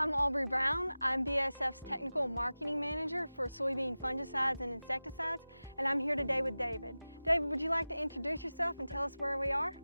I'm Albre Brown. I'm BASF's Technical Marketing Manager for soybean fungicides and insecticides, and I'm here today with David. David, would you like to introduce yourself and tell us where we are?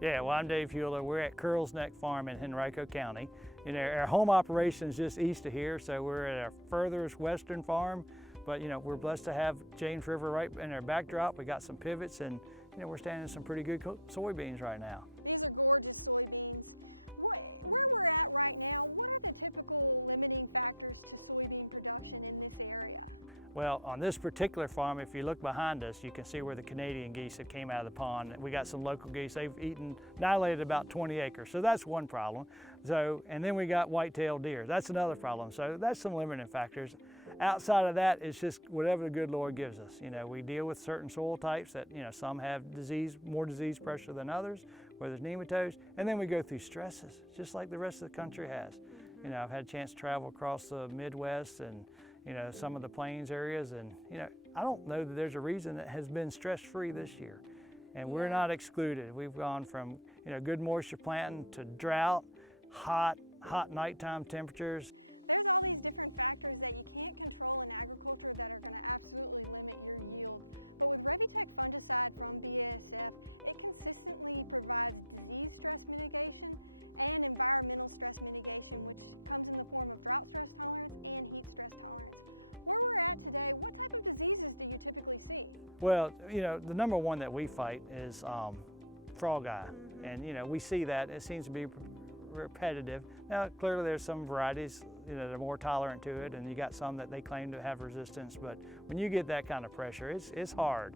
Yeah, well, I'm Dave Hula. We're at Curls Neck Farm in Henrico County. You know, our home operation is just east of here, so we're at our furthest western farm. But you know, we're blessed to have James River right in our backdrop. We got some pivots, and you know, we're standing some pretty good soybeans right now. These are gorgeous soybeans. Where we're at right now, what are the typical limiting factors to soybean production in this area? Well, on this particular farm, if you look behind us, you can see where the Canadian geese that came out of the pond. We got some local geese. They've annihilated about 20 acres, so that's one problem. And then we got white-tailed deer. That's another problem. So that's some limiting factors. Outside of that, it's just whatever the good Lord gives us. You know, we deal with certain soil types that, you know, some have more disease pressure than others, where there's nematodes, and then we go through stresses, just like the rest of the country has. You know, I've had a chance to travel across the Midwest and you know, some of the plains areas, and you know, I don't know that there's a region that has been stress-free this year, and we're not excluded. We've gone from, you know, good moisture planting to drought, hot nighttime temperatures. There's all these different factors that you can't control in agriculture that are going to absolutely limit your yield. But with Revitec fungicide from BASF, it consistently provides disease stress mitigation and environmental stress mitigation, which comes in the form of drought stress tolerance and heat stress tolerance. Where we're at today, what type of diseases do you typically see? Well, you know, the number one that we fight is frogeye, and you know, we see that. It seems to be repetitive. Now, clearly there's some varieties, you know, that are more tolerant to it, and you got some that they claim to have resistance, but when you get that kind of pressure, it's hard.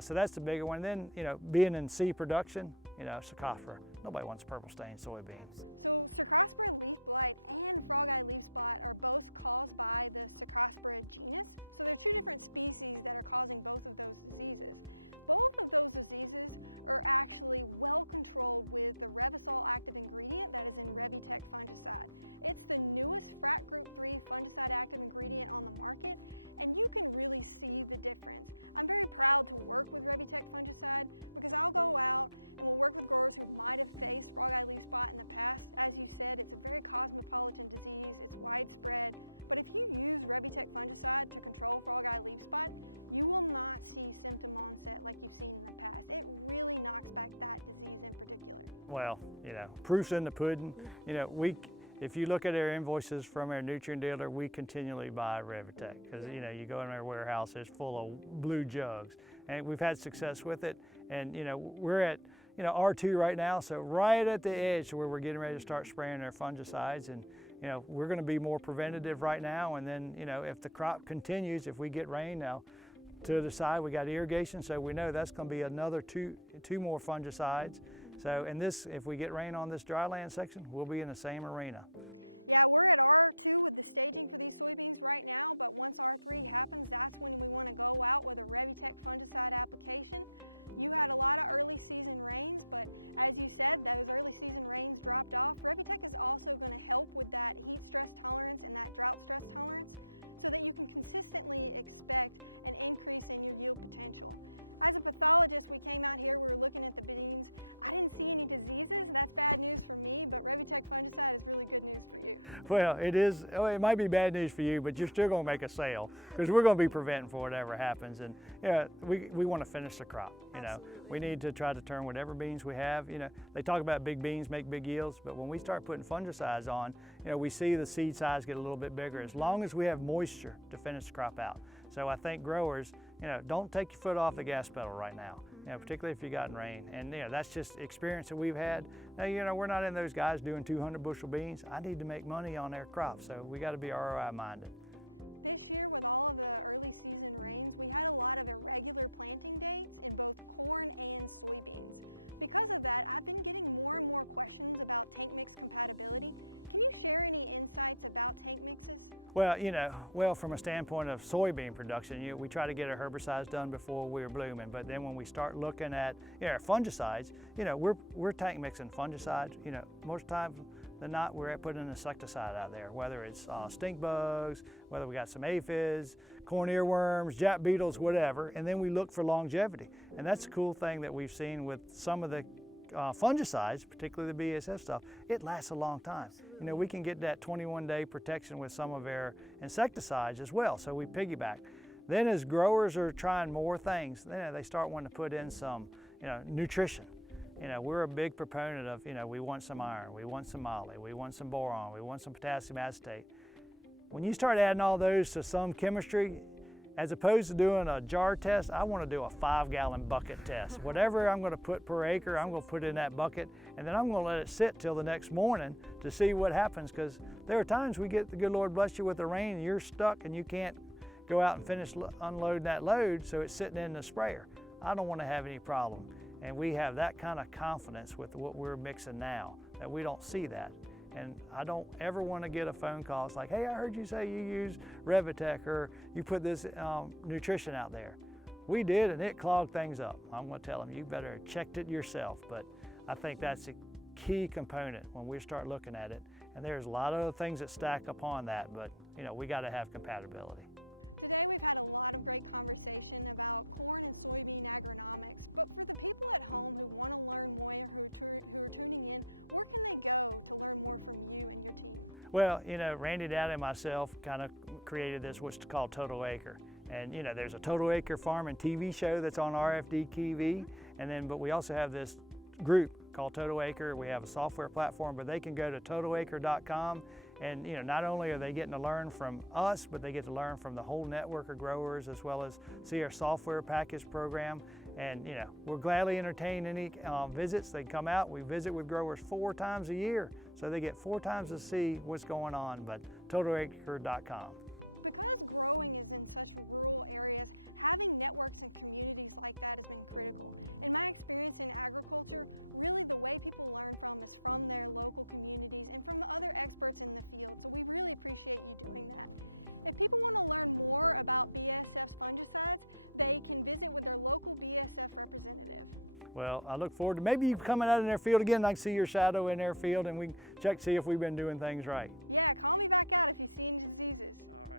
So that's the bigger one. Then, you know, being in seed production, you know, Cercospora, nobody wants purple stained soybeans. So Cercospora leaf blight and frogeye leaf spot are both caused by the Cercospora genus. So there are two different species that are causing both of those diseases. Both of those diseases are actually well controlled with the Revysol active ingredient that is in Revitec fungicide. It's the newest FRAC Group 3 fungicide active ingredient on the market, and you can really see the difference. I'm very proud to work with Revitec fungicide because I'll go out and we'll work with growers who might have faced frogeye leaf spot in the past. As you said, it's a very cosmopolitan disease, it's widespread. But if you use Revitec fungicide to control frogeye leaf spot, you will not see symptom onset like you've seen in the past. It really knocks back that disease in particular. Well, you know, proof's in the pudding. You know, if you look at our invoices from our nutrient dealer, we continually buy Revitec because, you know, you go in our warehouse, it's full of blue jugs, and we've had success with it. And, you know, we're at, you know, R2 right now, so right at the edge where we're getting ready to start spraying our fungicides, and you know, we're going to be more preventative right now, and then, you know, if the crop continues, if we get rain now, to the side we got irrigation, so we know that's going to be another two more fungicides. So, and this, if we get rain on this dryland section, we'll be in the same arena. Yeah, we're at R2 with the staging for these soybeans right now, but once R3 happens, that's when we want to go out with a Revitec fungicide application. You had a lot of early season rains, but as you said, those early season rains dropped off. Revitec is also going to help with that heat stress tolerance and that drought stress tolerance so that you can consistently expect an increase in your yield potential. As a pathologist, we came out here, we were looking at the beans. I didn't see any diseases. That's bad news for me, but Revitec fungicide is really good news for you. Well, it is. It might be bad news for you, but you're still going to make a sale because we're going to be preventing for whatever happens. And yeah, we want to finish the crop. You know, we need to try to turn whatever beans we have. You know, they talk about big beans make big yields, but when we start putting fungicides on, you know, we see the seed size get a little bit bigger as long as we have moisture to finish the crop out. So I think growers, you know, don't take your foot off the gas pedal right now, you know, particularly if you got rain. And you know, that's just experience that we've had. Now, you know, we're not in those guys doing 200 bushel beans. I need to make money on their crops, so we got to be ROI minded. This year, with all of the early season rains, we had a lot of irregular planting dates in both corn and soybeans. Because of that, I've been getting more and more questions about tank mix compatibility. Can you share any insights about tank mixes? Well, you know, from a standpoint of soybean production, we try to get our herbicides done before we're blooming. But then when we start looking at our fungicides, you know, we're tank mixing fungicides. You know, most times than not, we're putting an insecticide out there, whether it's stink bugs, whether we got some aphids, corn earworms, jack beetles, whatever. And then we look for longevity. And that's the cool thing that we've seen with some of the fungicides, particularly the BASF stuff, it lasts a long time. You know, we can get that 21-day protection with some of our insecticides as well, so we piggyback. Then as growers are trying more things, they start wanting to put in some, nutrition. You know, we're a big proponent of, we want some iron, we want some moly, we want some boron, we want some potassium acetate. When you start adding all those to some chemistry, as opposed to doing a jar test, I want to do a 5-gallon bucket test. Whatever I'm going to put per acre, I'm going to put in that bucket, and then I'm going to let it sit till the next morning to see what happens, because there are times we get the good Lord bless you with the rain and you're stuck and you can't go out and finish unloading that load, so it's sitting in the sprayer. I don't want to have any problem. And we have that kind of confidence with what we're mixing now, that we don't see that. And I don't ever want to get a phone call. It's like, hey, I heard you say you use Revitec or you put this nutrition out there. We did, and it clogged things up. I'm going to tell them, you better have checked it yourself. But I think that's a key component when we start looking at it. And there's a lot of other things that stack upon that, but we got to have compatibility. Today we've had a lot of great conversation about corn and soybean agronomics, but for the people at home who want to learn more, who are tuning in, where can they go to learn more from you and your team? Well, Randy Dowd and myself kind of created this, what's called Total Acre. And there's a Total Acre Farming TV show that's on RFD TV, but we also have this group called Total Acre. We have a software platform, but they can go to totalacre.com. And not only are they getting to learn from us, but they get to learn from the whole network of growers, as well as see our software package program. And we'll gladly entertain any visits. They come out. We visit with growers 4 times a year, so they get 4 times to see what's going on. But totalacre.com. Because growing is in such rural areas, having networks and communities like that has been critical. In my experience in agriculture, really the way people learn is from their local communities and from the other experts in the field. So we really appreciate you doing that. If people want to learn more about BASF's fungicides, they can visit with their local BASF representative. Well, I look forward to maybe you coming out in their field again and I can see your shadow in their field and we can check to see if we've been doing things right. Yeah, call me back out if you see any diseases. All right.